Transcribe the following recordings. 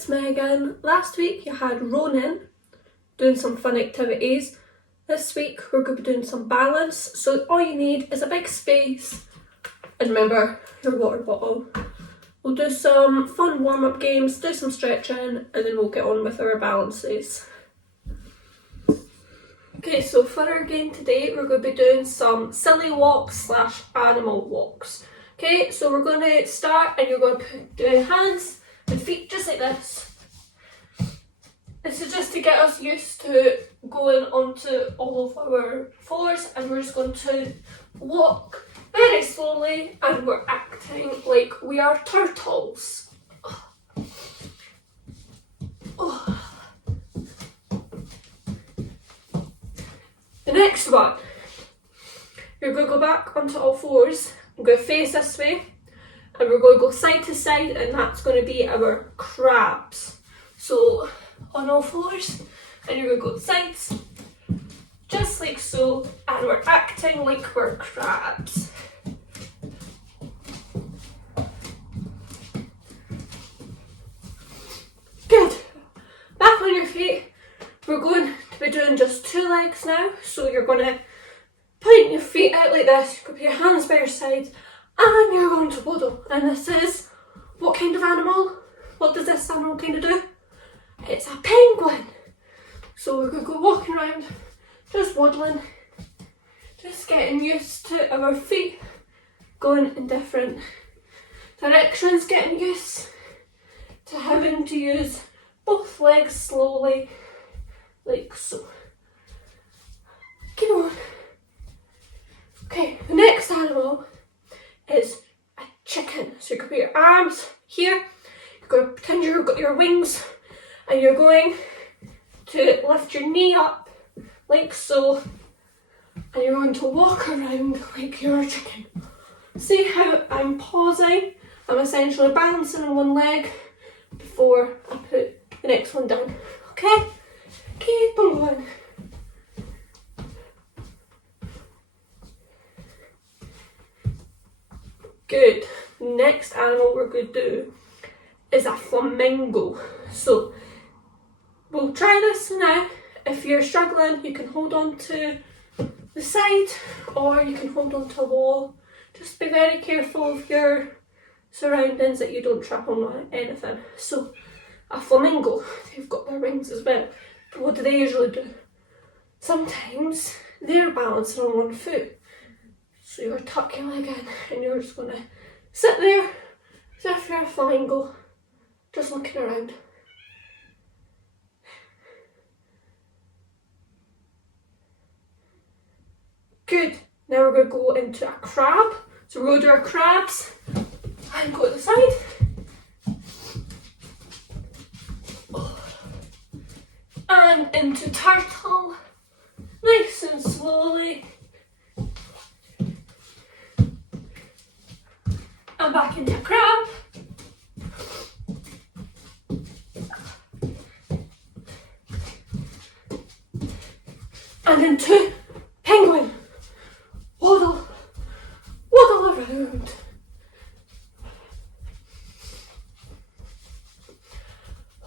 it's Megan. Last week you had Ronan doing some fun activities. This week we're going to be doing some balance, so all you need is a big space and remember your water bottle. We'll do some fun warm-up games, do some stretching, and then we'll get on with our balances. Okay, so for our game today we're going to be doing some silly walks / animal walks. Okay, so we're going to start and you're going to do hands and feet just like this. This is just to get us used to going onto all of our fours, and we're just going to walk very slowly and we're acting like we are turtles. Oh. The next one, you're going to go back onto all fours. I'm going to face this way and we're going to go side to side, and that's going to be our crabs. So on all fours, and you're going to go sides just like so, and we're acting like we're crabs. Good. Back on your feet. We're going to be doing just 2 legs now, so you're going to point your feet out like this, you can put your hands by your sides, and you're going to waddle. And this is what kind of animal? What does this animal kind of do? It's a penguin. So we're going to go walking around, just waddling, just getting used to our feet going in different directions, getting used to having to use both legs slowly, like so. Keep on. Okay, the next animal is a chicken. So you can put your arms here, you're going to pretend you've got your wings, and you're going to lift your knee up like so, and you're going to walk around like you're a chicken. See how I'm pausing? I'm essentially balancing on one leg before I put the next one down. Okay? Keep on going. Good. Next animal we're going to do is a flamingo. So we'll try this now. If you're struggling, you can hold on to the side or you can hold on to a wall. Just be very careful of your surroundings that you don't trip on anything. So a flamingo, they've got their wings as well. But what do they usually do? Sometimes they're balancing on one foot. So you're tuck your leg in and you're just going to sit there as if you're a flamingo, just looking around. Good. Now we're going to go into a crab. So we're going to do our crabs and go to the side. And into turtle, nice and slowly. And back into crab. And into penguin. Waddle, waddle around.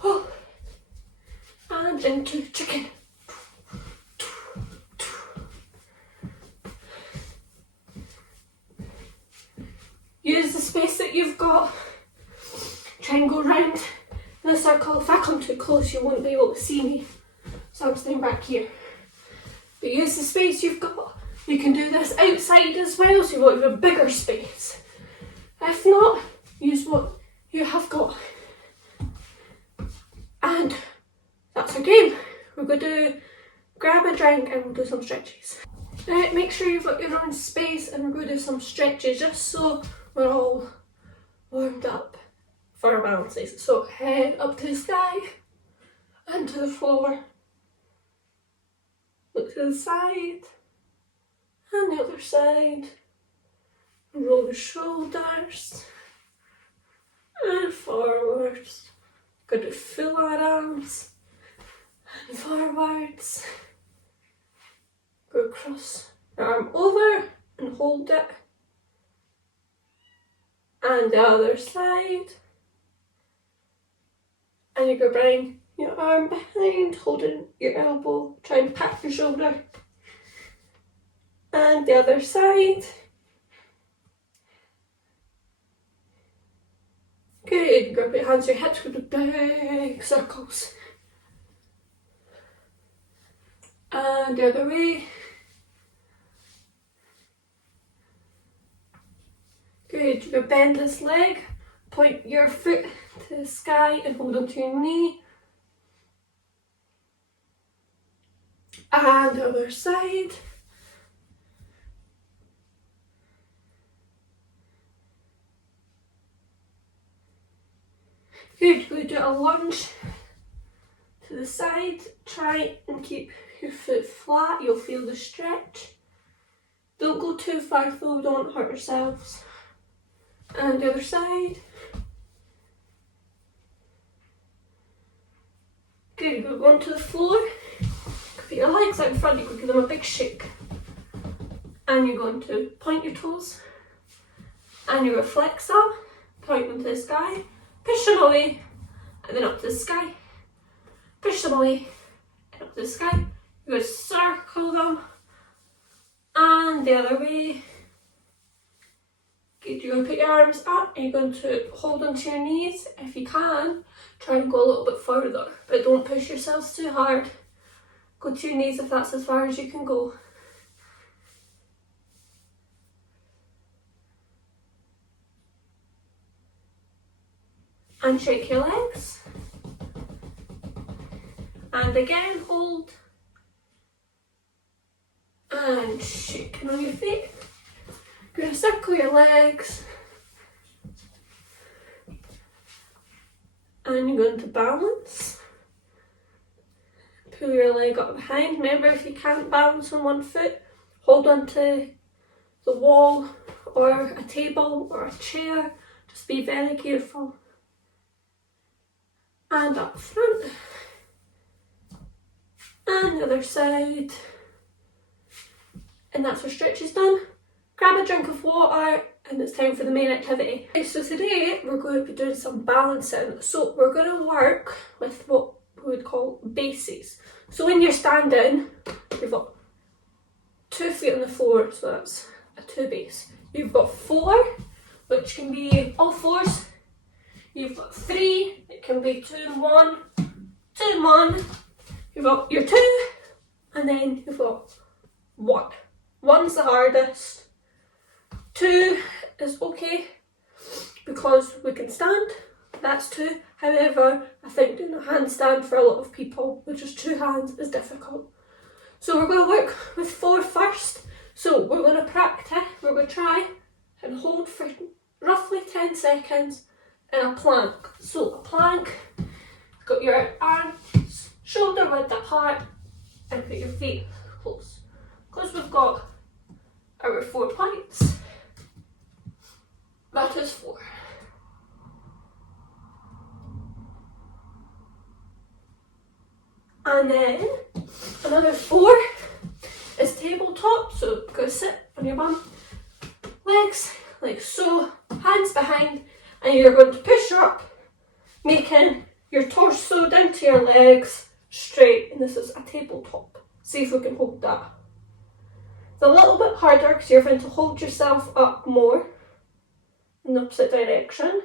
Oh. And into chicken. Use the space that you've got. Try and go round in a circle. If I come too close, you won't be able to see me. So I'm staying back here. But use the space you've got. You can do this outside as well, so you've got even bigger space. If not, use what you have got. And that's our game. We're going to grab a drink and we'll do some stretches. Now, make sure you've got your own space, and we're going to do some stretches just so we're all warmed up for our balances. So head up to the sky and to the floor. Look to the side and the other side. Roll the shoulders and forwards. Go to full arms and forwards. Go across the arm over and hold it. And the other side. And you go bring your arm behind, holding your elbow, try and pat your shoulder. And the other side. Good, grab your hands to your hips, go to big circles. And the other way. Good, you can bend this leg, point your foot to the sky and hold onto your knee. And the other side. Good, we're going to do a lunge to the side. Try and keep your foot flat, you'll feel the stretch. Don't go too far though, don't hurt yourselves. And the other side. Good, we're going to the floor. Put your legs out in front, you can give them a big shake. And you're going to point your toes. And you're going to flex up, point them to the sky. Push them away, and then up to the sky. Push them away, and up to the sky. You're going to circle them, and the other way. Good, you're going to put your arms up, and you're going to hold onto your knees. If you can, try and go a little bit further, but don't push yourselves too hard. Go to your knees if that's as far as you can go. And shake your legs. And again, hold. And shaking on your feet. You're going to circle your legs. And you're going to balance. Pull your leg up behind. Remember, if you can't balance on one foot, hold onto the wall or a table or a chair. Just be very careful. And up front, and the other side, and that's our stretches done. Grab a drink of water and it's time for the main activity. Okay, so today we're going to be doing some balancing. So we're going to work with what we would call bases. So when you're standing, you've got 2 feet on the floor, so that's a 2 base. You've got 4, which can be all fours. You've got 3, it can be 2 and 1, 2 and 1. You've got your 2, and then you've got 1. 1's the hardest. 2 is okay, because we can stand, that's 2. However, I think doing a handstand for a lot of people with just 2 hands is difficult. So we're going to work with 4 first. So we're going to practice, we're going to try and hold for roughly 10 seconds. In a plank. So a plank, got your arms shoulder width apart and put your feet close. Because we've got our 4 points, that is 4. And then another 4 is tabletop, so go sit on your bum, legs like so, hands behind. And you're going to push up, making your torso down to your legs straight. And this is a tabletop. See if we can hold that. It's a little bit harder because you're going to hold yourself up more in the opposite direction.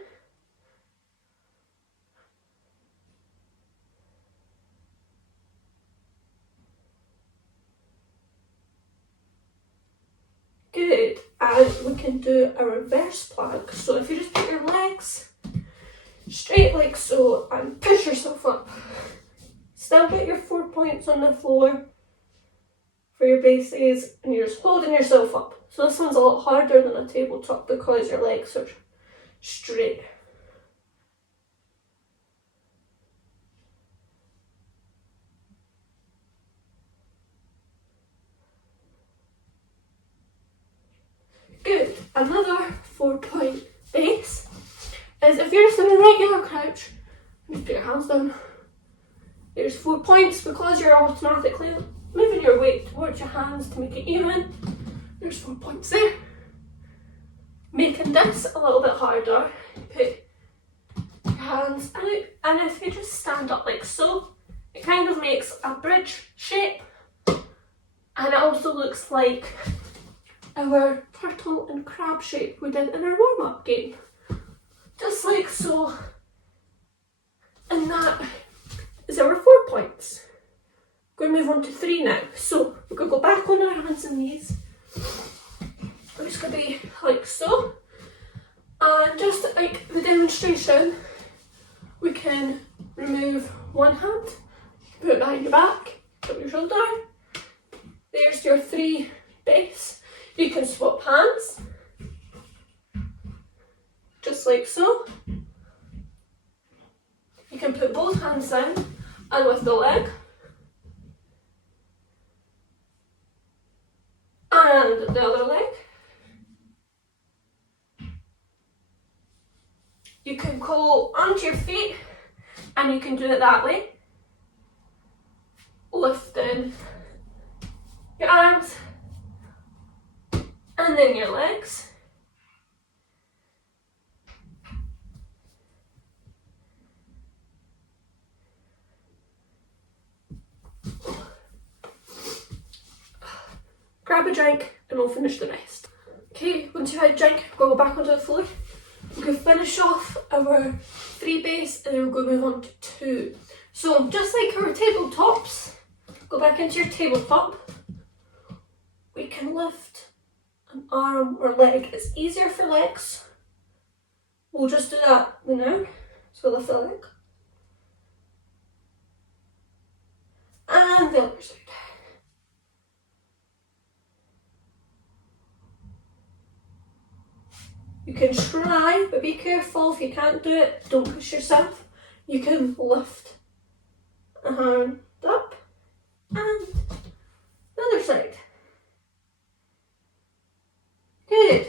Good. And we can do a reverse plank. So if you just put your legs straight like so and push yourself up. Still get your 4 points on the floor for your bases, and you're just holding yourself up. So this one's a lot harder than a tabletop because your legs are straight. Good. Another 4-point base is if you're just in a regular crouch, just put your hands down. There's 4 points because you're automatically moving your weight towards your hands to make it even. There's 4 points there. Making this a little bit harder, put your hands out, and if you just stand up like so, it kind of makes a bridge shape, and it also looks like our turtle and crab shape we did in our warm-up game. Just like so. And that is our 4 points. We're going to move on to 3 now. So we're going to go back on our hands and knees. We're just going to be like so. And just like the demonstration, we can remove one hand, put it behind your back, put your shoulder. There's your 3 base. You can swap hands, just like so. You can put both hands down and lift the leg. And the other leg. You can go onto your feet and you can do it that way. Lifting your arms and then your legs. Grab a drink and we'll finish the rest. Okay, once you've had a drink, we'll go back onto the floor. We're going to finish off our 3 base and then we're going to move on to 2. So just like our tabletops, go back into your tabletop. We can lift an arm or leg. It's easier for legs. We'll just do that now. So lift the leg. And the other side. You can try, but be careful. If you can't do it, don't push yourself. You can lift a hand up and the other side. Good.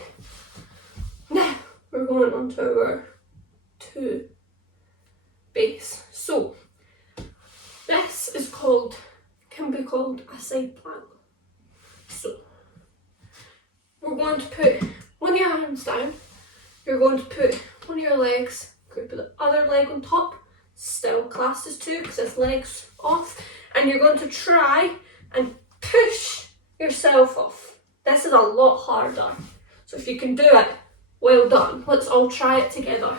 Now we're going on to our 2 base. So this is can be called a side plank. So we're going to put one of your arms down. You're going to put one of your legs, you're going to put the other leg on top, still classed as 2 because this leg's off, and you're going to try and push yourself off. This is a lot harder, so if you can do it, well done. Let's all try it together.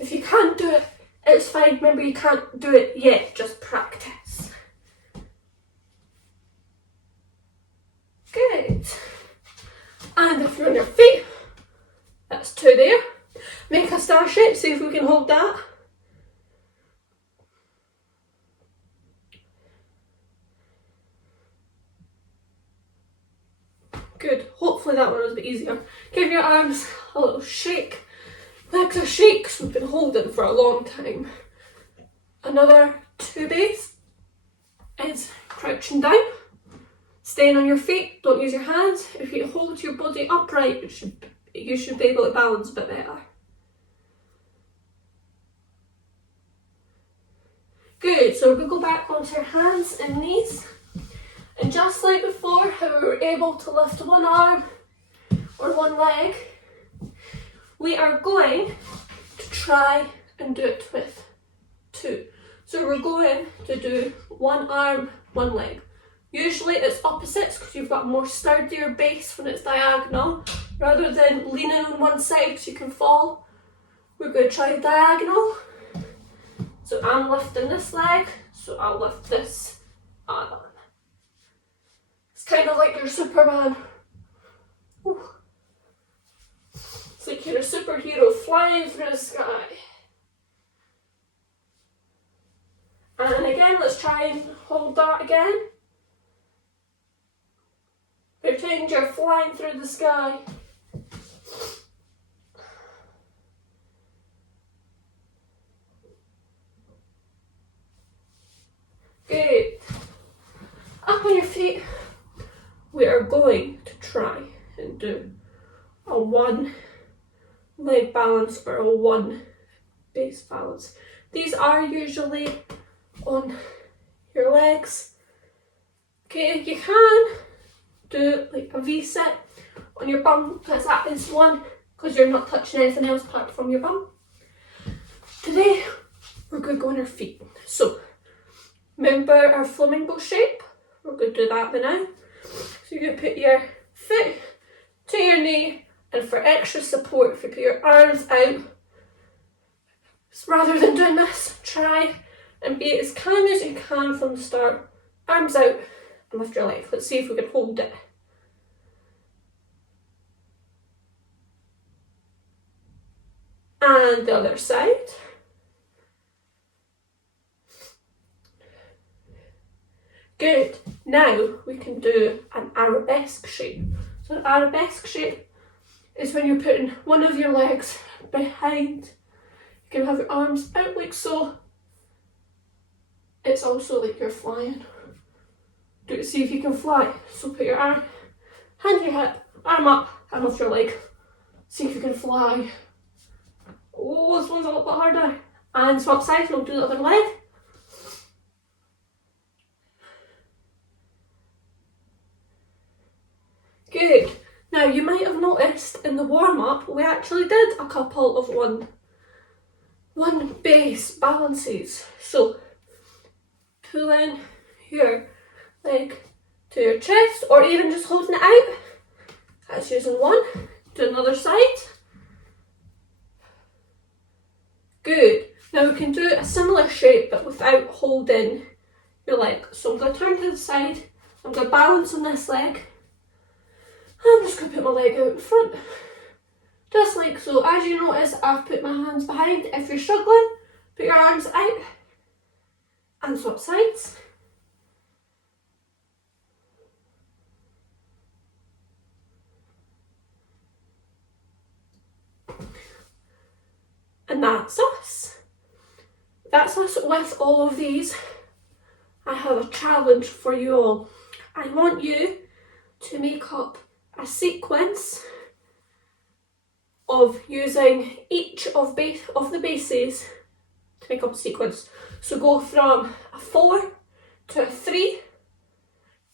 If you can't do it, it's fine. Remember, you can't do it yet, just practice. Good. And if you're on your feet, that's 2 there. Make a star shape, see if we can hold that. Good, hopefully that one was a bit easier. Give your arms a little shake, legs a shake, because we've been holding for a long time. Another 2 base is crouching down, staying on your feet, don't use your hands. If you hold your body upright, you should be able to balance a bit better. Good, so we're going to go back onto our hands and knees. And just like before, how we were able to lift one arm or one leg, we are going to try and do it with 2. So we're going to do one arm, one leg. Usually it's opposites because you've got a more sturdier base when it's diagonal, rather than leaning on one side so you can fall. We're going to try diagonal. So I'm lifting this leg, so I'll lift this arm. It's kind of like your Superman. Ooh. It's like you're a superhero flying through the sky. And again, let's try and hold that again. Pretend you're flying through the sky. Good. Up on your feet. We are going to try and do a 1 leg balance or a 1 base balance. These are usually on your legs. Okay, you can do like a V-sit on your bum, because that is 1, because you're not touching anything else apart from your bum. Today we're going to go on our feet. So remember our flamingo shape? We're going to do that now. So you're going to put your foot to your knee, and for extra support, if you put your arms out, rather than doing this, try and be as calm as you can from the start. Arms out and lift your leg. Let's see if we can hold it. And the other side. Good. Now we can do an arabesque shape. So an arabesque shape is when you're putting one of your legs behind. You can have your arms out like so. It's also like you're flying. Do it, see if you can fly. So put your arm, hand your hip, arm up, and lift your leg. See if you can fly. Oh, this one's a little bit harder. And swap sides, we'll do the other leg. Good. Now you might have noticed in the warm-up we actually did a couple of one base balances. So pull in your leg to your chest, or even just holding it out. That's using one. Do another side. Good. Now we can do a similar shape but without holding your leg. So I'm going to turn to the side. I'm going to balance on this leg. I'm just going to put my leg out in front. Just like so. As you notice, I've put my hands behind. If you're struggling, put your arms out and swap sides. And that's us. That's us with all of these. I have a challenge for you all. I want you to make up a sequence of using each of the bases to make up a sequence. So go from a 4 to a 3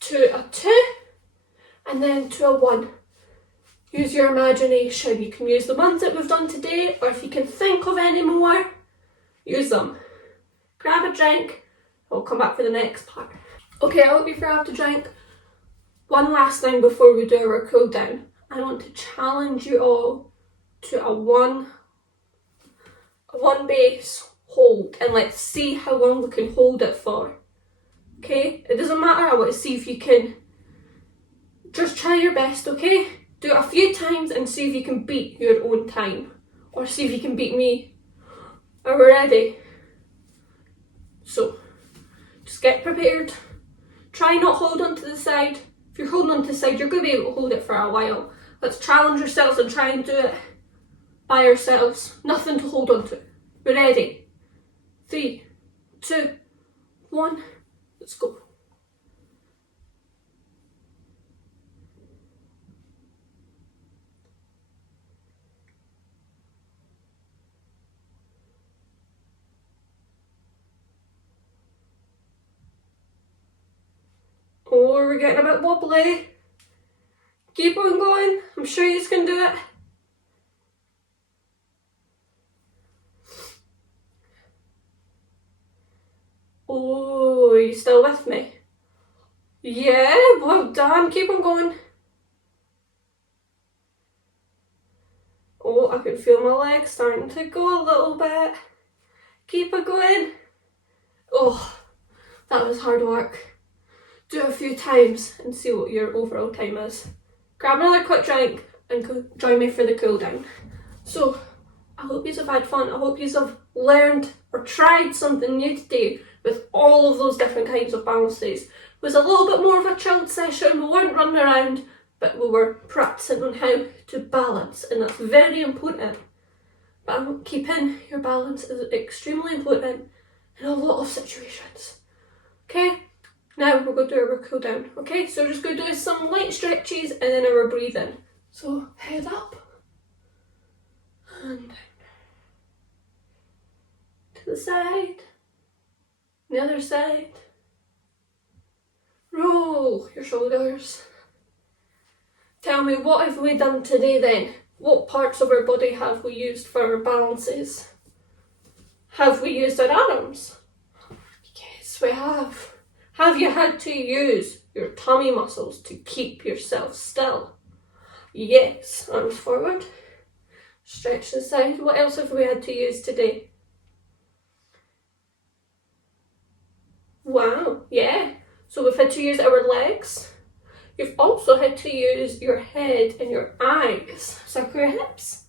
to a 2 and then to a 1. Use your imagination. You can use the ones that we've done today, or if you can think of any more, use them. Grab a drink, we'll come back for the next part. Okay, I hope you've grabbed a drink. One last thing before we do our cool down. I want to challenge you all to a one base hold, and let's see how long we can hold it for. Okay, it doesn't matter. I want to see if you can just try your best. Okay, do it a few times and see if you can beat your own time, or see if you can beat me. Are we ready? So just get prepared. Try not hold on to the side. If you're holding on to the side, you're going to be able to hold it for a while. Let's challenge ourselves and try and do it by ourselves. Nothing to hold on to. We're ready. 3, 2, 1, let's go. Oh, we're getting a bit wobbly. Keep on going. I'm sure you can do it. Oh, are you still with me? Yeah, well done. Keep on going. Oh, I can feel my legs starting to go a little bit. Keep it going. Oh, that was hard work. Do it a few times and see what your overall time is. Grab another quick drink and join me for the cool down. So, I hope you have had fun. I hope you have learned or tried something new today with all of those different kinds of balances. It was a little bit more of a chilled session. We weren't running around, but we were practicing on how to balance, and that's very important. But keeping your balance is extremely important in a lot of situations. Okay? Now we're going to do our cool down, okay? So we're just going to do some light stretches and then our breathing. So head up and down. To the side, the other side. Roll your shoulders. Tell me, what have we done today then? What parts of our body have we used for our balances? Have we used our arms? Yes, we have. Have you had to use your tummy muscles to keep yourself still? Yes. Arms forward. Stretch the side. What else have we had to use today? Wow, yeah. So we've had to use our legs. You've also had to use your head and your eyes. Circle your hips.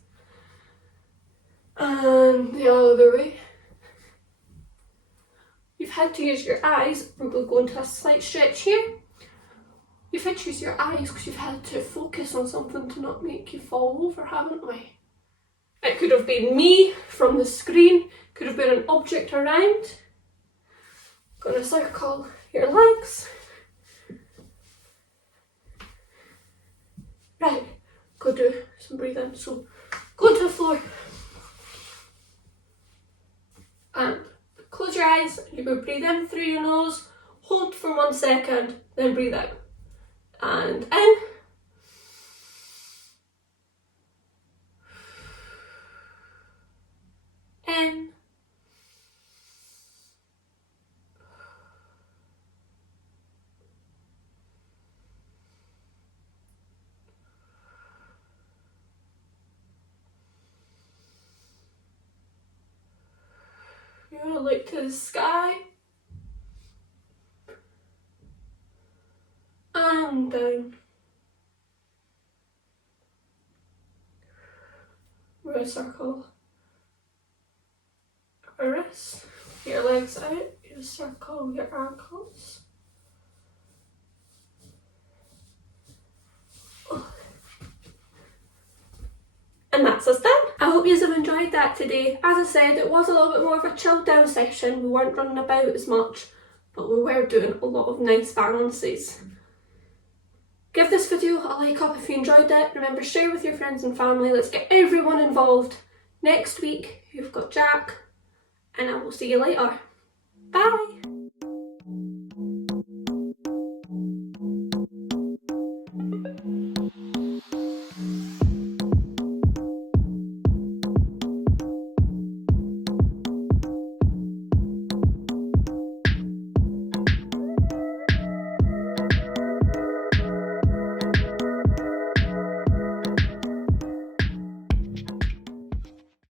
And the other way. You've had to use your eyes. We're going to go into a slight stretch here. You've had to use your eyes because you've had to focus on something to not make you fall over, haven't we? It could have been me from the screen, could have been an object around. Gonna circle your legs. Right, go do some breathing. So go to the floor and close your eyes. You go breathe in through your nose, hold for 1 second, then breathe out. And in. In. You're gonna look to the sky. And down. We're going to circle our wrists, your legs out, you circle your ankles. And that's us done. I hope you have enjoyed that today. As I said, it was a little bit more of a chilled down session. We weren't running about as much, but we were doing a lot of nice balances. Give this video a like up if you enjoyed it. Remember, share with your friends and family. Let's get everyone involved. Next week, you've got Jack, and I will see you later. Bye!